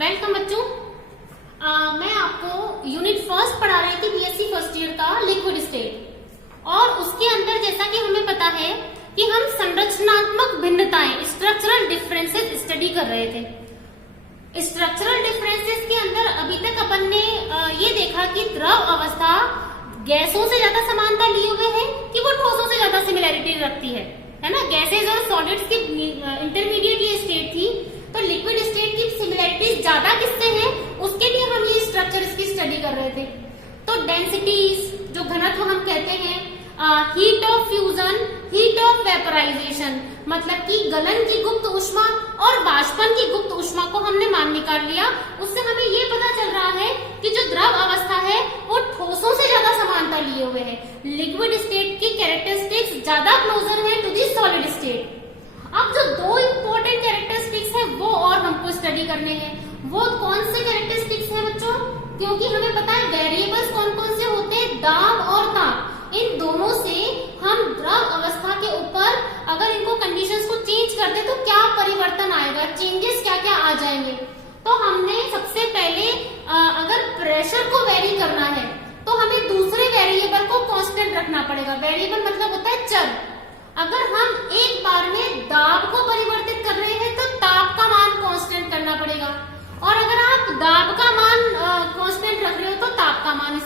Welcome बच्चों। मैं आपको यूनिट फर्स्ट पढ़ा रही थी बीएससी फर्स्ट ईयर का लिक्विड स्टेट, और उसके अंदर जैसा कि हमें पता है कि हम संरचनात्मक भिन्नताएं स्ट्रक्चरल डिफरेंसेस स्टडी कर रहे थे। स्ट्रक्चरल डिफरेंसेस के अंदर अभी तक अपन ने ये देखा कि द्रव अवस्था गैसों से ज्यादा समानता लिए हुए है कि वो ठोसों से ज्यादा सिमिलैरिटी रखती है ना। गैसेज और सॉलिड्स की इंटरमीडिएट ये स्टेट थी, तो लिक्विड स्टेट की सिमिलैरिटीज ज्यादा किससे है, उसके लिए हम ये स्ट्रक्चर इसकी स्टडी कर रहे थे। तो डेंसिटीज, जो घनत्व हम कहते हैं, heat of fusion, heat of vaporization, मतलब कि गलन की गुप्त ऊष्मा और वाष्पन की गुप्त ऊष्मा को हमने मान निकाल लिया। उससे हमें ये पता चल रहा है कि जो द्रव अवस्था है वो ठोसों से ज्यादा समानता लिए हुए है। लिक्विड स्टेट की कैरेक्टरिस्टिक्स ज्यादा क्लोजर है टू दी सॉलिड स्टेट। अब जो दो इंपॉर्टेंट कैरेक्टरिस्टिक्स है वो और हमको स्टडी करने हैं। वो कौन से कैरेक्टरिस्टिक्स है बच्चों? क्योंकि हमें पता है वेरिएबल्स कौन कौन से होते हैं, दाब और ताप। इन दोनों से हम द्रव अवस्था के ऊपर अगर इनको कंडीशंस को चेंज कर दे तो क्या परिवर्तन आएगा, चेंजेस क्या क्या आ जाएंगे। तो हमने सबसे पहले अगर प्रेशर को वेरी करना है तो हमें दूसरे वेरिएबल को कांस्टेंट रखना पड़ेगा। वेरिएबल मतलब होता है चर। अगर हम एक बार में दाब को परिवर्तित कर रहे हैं तो ताप का मान कांस्टेंट करना पड़ेगा, और अगर आप दाब का मान कांस्टेंट रख रहे हो तो ताप का मान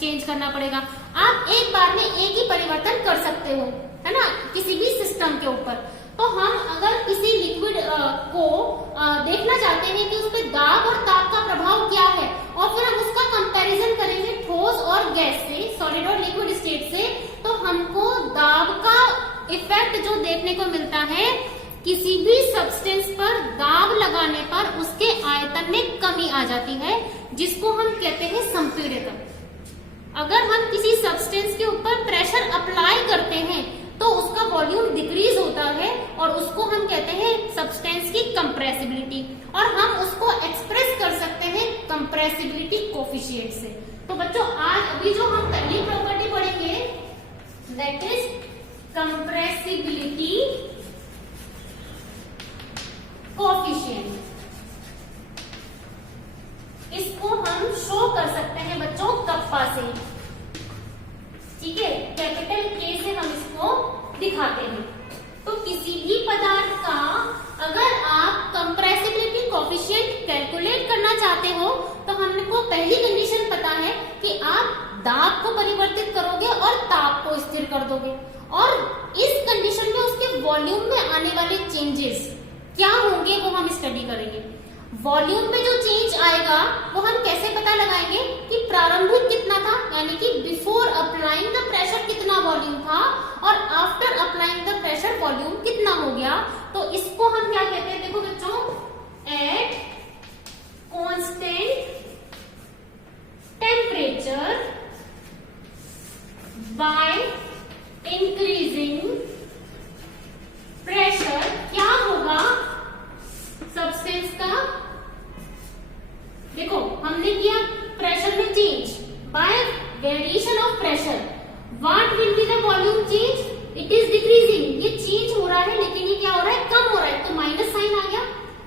चेंज करना पड़ेगा। आप एक बार में एक ही परिवर्तन कर सकते हो, है ना, किसी भी सिस्टम के ऊपर। तो हम अगर किसी लिक्विड को देखना चाहते हैं कि उस पर दाब और ताप का प्रभाव क्या है, और फिर हम उसका कंपैरिजन करेंगे ठोस और गैस से, सॉलिड और लिक्विड स्टेट से, तो हमको दाब का इफेक्ट जो देखने को मिलता है, किसी भी सब्सटेंस पर दाब लगाने पर उसके आयतन में कमी आ जाती है, जिसको हम कहते हैं संपीड़ित। अगर हम किसी सब्सटेंस के ऊपर प्रेशर अप्लाई करते हैं तो उसका वॉल्यूम डिक्रीज होता है, और उसको हम कहते हैं सब्सटेंस की कंप्रेसिबिलिटी, और हम उसको एक्सप्रेस कर सकते हैं कंप्रेसिबिलिटी कोफिशिएंट से। तो बच्चों आज अभी जो हम पहली प्रॉपर्टी पढ़ेंगे दैट इज कंप्रेसिबिलिटी कोफिशिएंट। इसको हम शो कर सकते हैं बच्चों कप्पा से, ठीक है, कैपिटल के से हम इसको दिखाते हैं। तो किसी भी पदार्थ का अगर आप कंप्रेसिबिलिटी कोफिशिएंट कैलकुलेट करना चाहते हो तो हमको पहली कंडीशन पता है कि आप दाब को परिवर्तित करोगे और ताप को स्थिर कर दोगे, और इस कंडीशन में उसके वॉल्यूम में आने वाले चेंजेस क्या होंगे वो हम स्टडी करेंगे। वॉल्यूम में जो चेंज आएगा वो हम कैसे पता लगाएंगे कि प्रारंभिक कितना था, यानी कि बिफोर अप्लाइंग द प्रेशर कितना वॉल्यूम था, और after applying the pressure volume कितना हो गया। तो इसको हम क्या कहते हैं, देखो बच्चों, eight constant temperature by increasing pressure क्या होगा सब्सटेंस का। देखो हमने किया प्रेशर में change bye variation of pressure. What will be the volume change? It is decreasing. ये चेंज हो रहा है लेकिन ये क्या हो रहा है, कम हो रहा है, तो माइनस साइन आ गया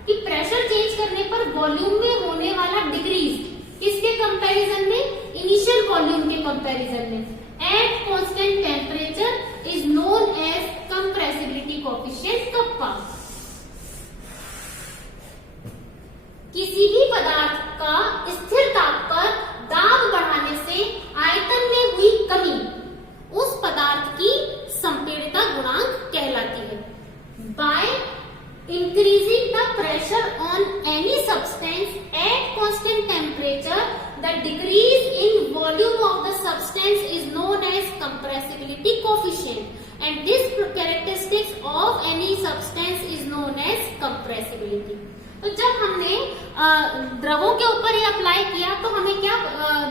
कि प्रेशर चेंज करने पर वॉल्यूम में होने वाला डिक्रीज किसके कंपैरिजन में, इनिशियल वॉल्यूम के कंपैरिजन में। At constant temperature is known as compressibility coefficient kappa. किसी भी पदार्थ का स्थिर ताप पर दाब बढ़ाने से आयतन में हुई कमी उस पदार्थ की संपीड़िता गुणांक कहलाती है। By increasing the pressure on any substance at constant temperature the decrease in volume of the substance is known as compressibility coefficient, and this characteristics of any substance is known as compressibility। तो जब हमने द्रवों के ऊपर ये apply किया तो हमें क्या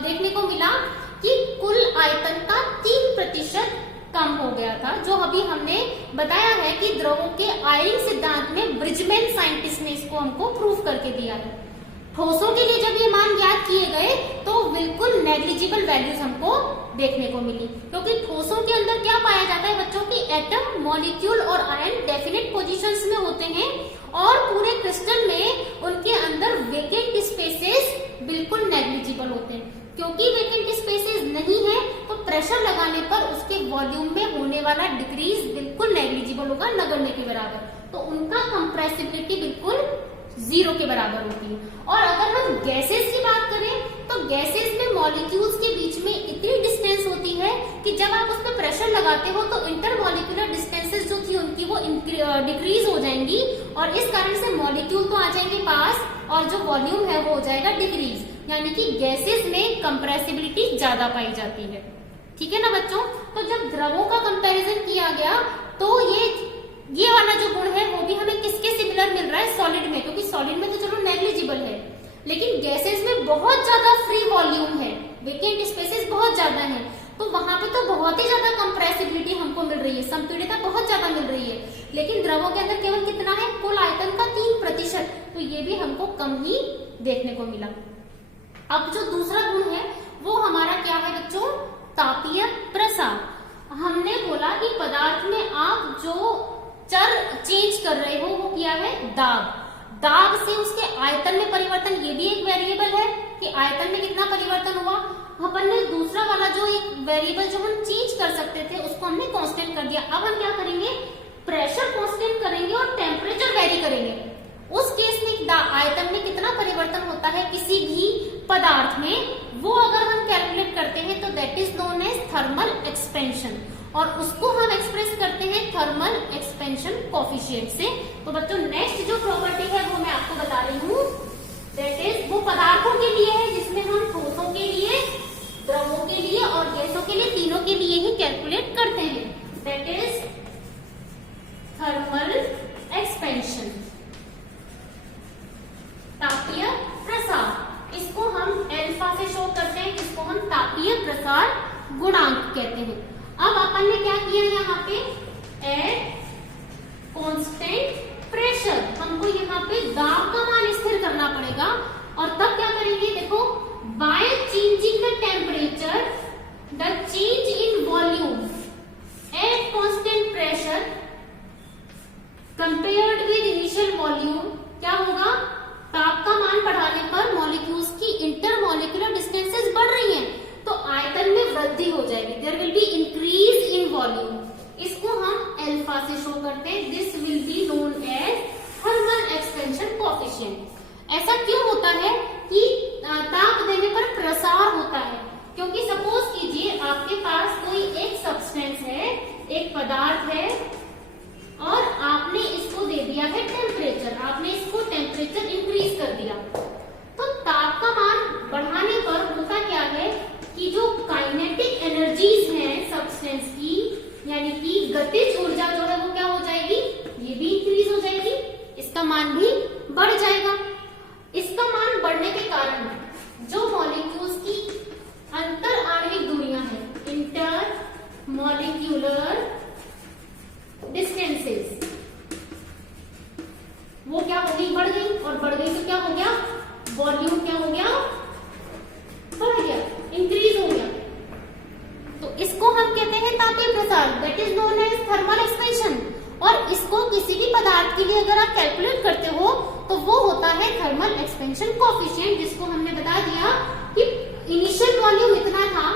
देखने को मिला कि कुल आयतन का 3% कम हो गया था, जो अभी हमने बताया है कि द्रवों के आयनिक सिद्धांत में ब्रिजमैन साइंटिस्ट ने इसको हमको प्रूव करके दिया है। ठोसों के लिए जब ये मान ज्ञात किए गए तो बिल्कुल नेग्लिजिबल वैल्यूज हमको देखने को मिली, क्योंकि ठोसों के अंदर क्या पाया जाता है बच्चों की एटम, मॉलिक्यूल और आयन डेफिनेट पोजीशंस में होते हैं, और पूरे क्रिस्टल में उनके अंदर वेकेंट बिल्कुल नेग्लिजिबल होते हैं। क्योंकि वेकेंट स्पेसेस नहीं है तो प्रेशर लगाने पर उसके वॉल्यूम में होने वाला डिक्रीज बिल्कुल नेग्लिजिबल होगा, नगण्य के बराबर। तो उनका कंप्रेसिबिलिटी बिल्कुल 0 के बराबर होती है। और अगर हम गैसेस की बात करें तो गैसेस में मॉलिक्यूल्स के बीच में इतनी डिस्टेंस होती है कि जब आप उस पर प्रेशर लगाते हो तो इंटरमॉलिक्यूलर डिस्टेंसेस जो थी उनकी वो डिक्रीज हो जाएंगी और इस कारण से मॉलिक्यूल तो आ जाएंगे पास और जो वॉल्यूम है वो हो जाएगा डिक्रीज। यानी कि गैसेस में कंप्रेसिबिलिटी ज्यादा पाई जाती है। ठीक है ना बच्चों। तो जब द्रवों का कंपैरिजन किया गया तो ये वाला जो गुण है वो भी हमें किसके सिमिलर मिल रहा है, सॉलिड में, क्योंकि सॉलिड में तो चलो नेग्लिजिबल है लेकिन गैसेस में बहुत ज्यादा फ्री वॉल्यूम है, वेकेंट स्पेसेस बहुत ज्यादा है, तो वहां पे तो बहुत ही ज्यादा कंप्रेसिबिलिटी हमको मिल रही है, संपीड़ितता बहुत ज्यादा मिल रही है। लेकिन द्रवों के अंदर केवल कितना है, कुल आयतन का 3%, तो ये भी हमको कम ही देखने को मिला। अब जो दूसरा गुण है वो हमारा क्या है बच्चों, तापीय प्रसार। हमने बोला कि पदार्थ में आप जो चर चेंज कर रहे हो वो क्या है, दाब। दाब से उसके आयतन में परिवर्तन, ये भी एक वेरिएबल है कि आयतन में कितना परिवर्तन हुआ। अपन ने दूसरा वाला जो एक वेरिएबल जो हम चेंज कर सकते थे उसको हमने कांस्टेंट कर दिया। अब हम क्या करेंगे, प्रेशर कांस्टेंट करेंगे और टेम्परेचर वेरी करेंगे। उस केस में आयतन में कितना परिवर्तन होता है किसी भी पदार्थ में, वो अगर हम कैलकुलेट करते हैं तो that is known as thermal expansion, और उसको हम एक्सप्रेस करते हैं थर्मल एक्सपेंशन कोफिशिएंट से। तो बच्चों नेक्स्ट जो प्रॉपर्टी है वो मैं आपको बता रही हूँ, दैट इज वो पदार्थों के लिए है जिसमें हम ठोसों के लिए, द्रवों के लिए और गैसों के लिए, तीनों के लिए ही कैलकुलेट करते हैं। दैट इज थर्मल एक्सपेंशन, तापीय प्रसार। इसको हम एल्फा से शो करते हैं, इसको हम तापीय प्रसार गुणांक कहते हैं। अब अपन ने क्या किया यहाँ पे, एट कांस्टेंट प्रेशर, हमको यहाँ पे दाब का मान स्थिर करना पड़ेगा। और तब क्या करेंगे, देखो, by changing the temperature the change in volume at constant pressure compared with initial volume, क्या होगा, ताप का मान बढ़ाने पर मॉलिक्यूल्स की इंटरमॉलिक्यूलर डिस्टेंसेस बढ़ रही हैं तो आयतन में वृद्धि हो जाएगी, there will be increase in volume. इसको हम एल्फा से शो करते हैं, this will be known as thermal expansion coefficient. ऐसा क्यों होता है कि ताप देने पर प्रसार होता है, क्योंकि सपोज कीजिए आपके पास कोई एक सब्सटेंस है, एक पदार्थ है और आपने इसको दे दिया है टेम्परेचर, आपने इसको टेम्परेचर इंक्रीज कर दिया, तो ताप का मान बढ़ाने पर होता क्या है कि जो काइनेटिक एनर्जीज हैं सब्सटेंस की, यानी कि गतिज ऊर्जा जो है वो क्या हो जाएगी, ये भी इंक्रीज हो जाएगी, इसका मान भी बढ़ जाएगा। इसका मान बढ़ने के कारण जो मॉलिक्यूल्स की अंतर आणविक दूरियां हैं, इंटर मॉलिक्यूलर डिस्टेंसेस, वो क्या हो गई, बढ़ गई, और बढ़ गई तो क्या हो गया, वॉल्यूम क्या हो गया, बढ़ गया, इंक्रीज हो गया। तो इसको हम कहते हैं तापीय प्रसार, that is known as thermal expansion. और इसको किसी भी पदार्थ के लिए अगर आप कैलकुलेट करते हो तो वो होता है थर्मल एक्सपेंशन कोएफिशिएंट, जिसको हमने बता दिया कि इनिशियल वॉल्यूम इतना था,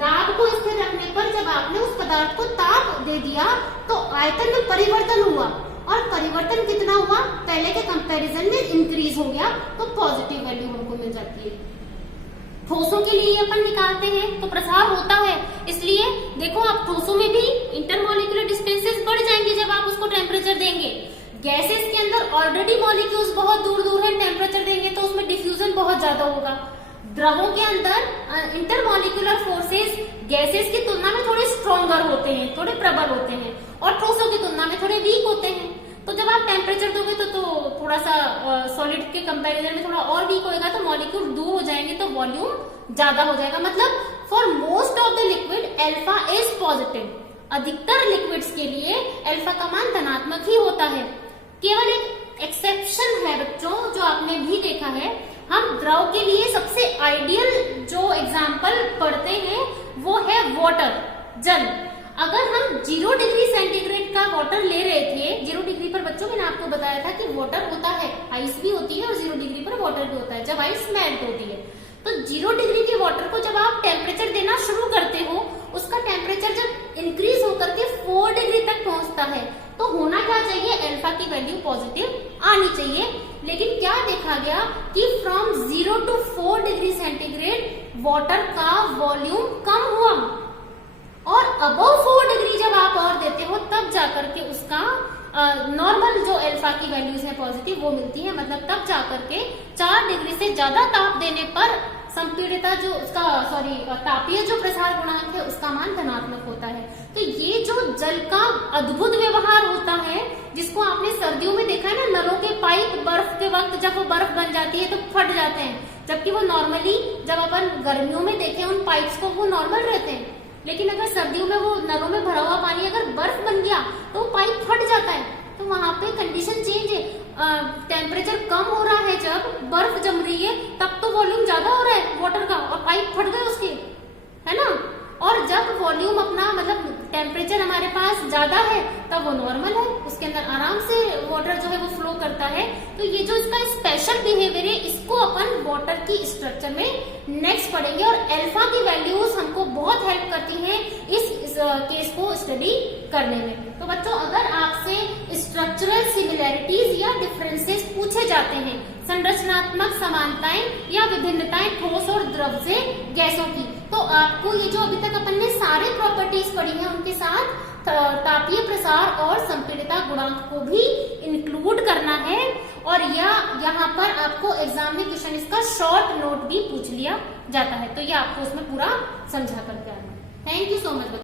दाब को स्थिर रखने पर जब आपने उस पदार्थ को ताप दे दिया तो आयतन में परिवर्तन हुआ, और परिवर्तन कितना हुआ, पहले के कंपैरिजन में इंक्रीज हो गया, तो पॉजिटिव वैल्यू हमको मिल जाती है। ठोसों के लिए अपन निकालते हैं तो प्रसार होता है, इसलिए देखो आप ठोसों में भी इंटरमॉलिक्यूलर डिस्टेंसेस बढ़ जाएंगे जब आप उसको टेम्परेचर देंगे। गैसेस के अंदर ऑलरेडी मॉलिक्यूल्स बहुत दूर दूर है, टेम्परेचर देंगे तो उसमें डिफ्यूजन बहुत ज्यादा होगा। द्रवों के अंदर इंटरमॉलिक्यूलर फोर्सेस गैसेस की तुलना में थोड़े स्ट्रॉन्गर होते हैं, थोड़े प्रबल होते हैं, और ठोसों की तुलना में थोड़े वीक होते हैं। तो जब आप टेम्परेचर दोगे तो थोड़ा सा सॉलिड के कंपैरिजन में थोड़ा और वीक होएगा, तो मॉलिक्यूल दूर हो जाएंगे तो वॉल्यूम ज्यादा हो जाएगा। मतलब for most of the liquid alpha is positive, अधिकतर लिक्विड्स के लिए एल्फा का मान धनात्मक ही होता है। केवल एक एक्सेप्शन है बच्चों, जो आपने भी देखा है, हम द्रव के लिए सबसे आइडियल जो एग्जाम्पल पढ़ते हैं वो है वाटर, जल। अगर हम 0 डिग्री सेंटीग्रेड का वाटर ले रहे थे, 0 डिग्री पर बच्चों मैंने आपको बताया था कि वाटर होता है, आइस भी होती है और 0 डिग्री पर वाटर भी होता है जब आइस मेल्ट होती है। तो 0 डिग्री के वाटर को जब आप टेम्परेचर देना शुरू करते हो, उसका टेम्परेचर जब इंक्रीज होकर के 4 डिग्री तक पहुंचता है, तो होना क्या चाहिए, अल्फा की वैल्यू पॉजिटिव आनी चाहिए। लेकिन क्या देखा गया कि from 0 to 4 degree centigrade water का वॉल्यूम कम हुआ, और अबव 4 डिग्री जब आप और देते हो तब जाकर के उसका नॉर्मल जो अल्फा की वैल्यूज है पॉजिटिव वो मिलती है। मतलब तब जाकर के 4 डिग्री से ज्यादा ताप देने पर संपीड़िता जो उसका तापीय जो प्रसार गुणांक है उसका मान धनात्मक होता है। तो ये जो जल का अद्भुत व्यवहार होता है, जिसको आपने सर्दियों में देखा है ना, नलों के पाइप बर्फ के वक्त जब वो बर्फ बन जाती है तो फट जाते हैं, जबकि वो नॉर्मली जब अपन गर्मियों में देखें उन पाइप्स को वो नॉर्मल रहते हैं। लेकिन अगर सर्दियों में वो नलों में भरा हुआ पानी अगर बर्फ बन गया तो पाइप फट जाता है। तो वहां पे कंडीशन चेंज है, टेम्परेचर कम हो रहा है, जब बर्फ जम रही है तब तो वॉल्यूम ज्यादा हो रहा है वाटर का और पाइप फट गए उसके, है ना। और जब वॉल्यूम अपना मतलब टेम्परेचर हमारे पास ज्यादा है तब वो नॉर्मल है, उसके अंदर आराम से वाटर जो है वो फ्लो करता है। तो ये जो इसका स्पेशल बिहेवियर है इसको अपन वाटर की स्ट्रक्चर में नेक्स्ट पढ़ेंगे, और अल्फा की वैल्यूज हमको बहुत हेल्प करती हैं इस केस को स्टडी करने में। तो बच्चों अगर आपसे स्ट्रक्चरल सिमिलैरिटीज या डिफरेंसेस पूछे जाते हैं, संरचनात्मक समानताएं या विभिन्नताएं ठोस और द्रव से गैसों की, तो आपको ये जो अभी तक अपन ने सारे प्रॉपर्टीज पढ़ी हैं उनके साथ तापीय प्रसार और संपीड़िता गुणांक को भी इंक्लूड करना है। और यहाँ पर आपको एग्जाम में क्वेश्चन इसका शॉर्ट नोट भी पूछ लिया जाता है, तो ये आपको उसमें पूरा समझा करके आना है। Thank you so much.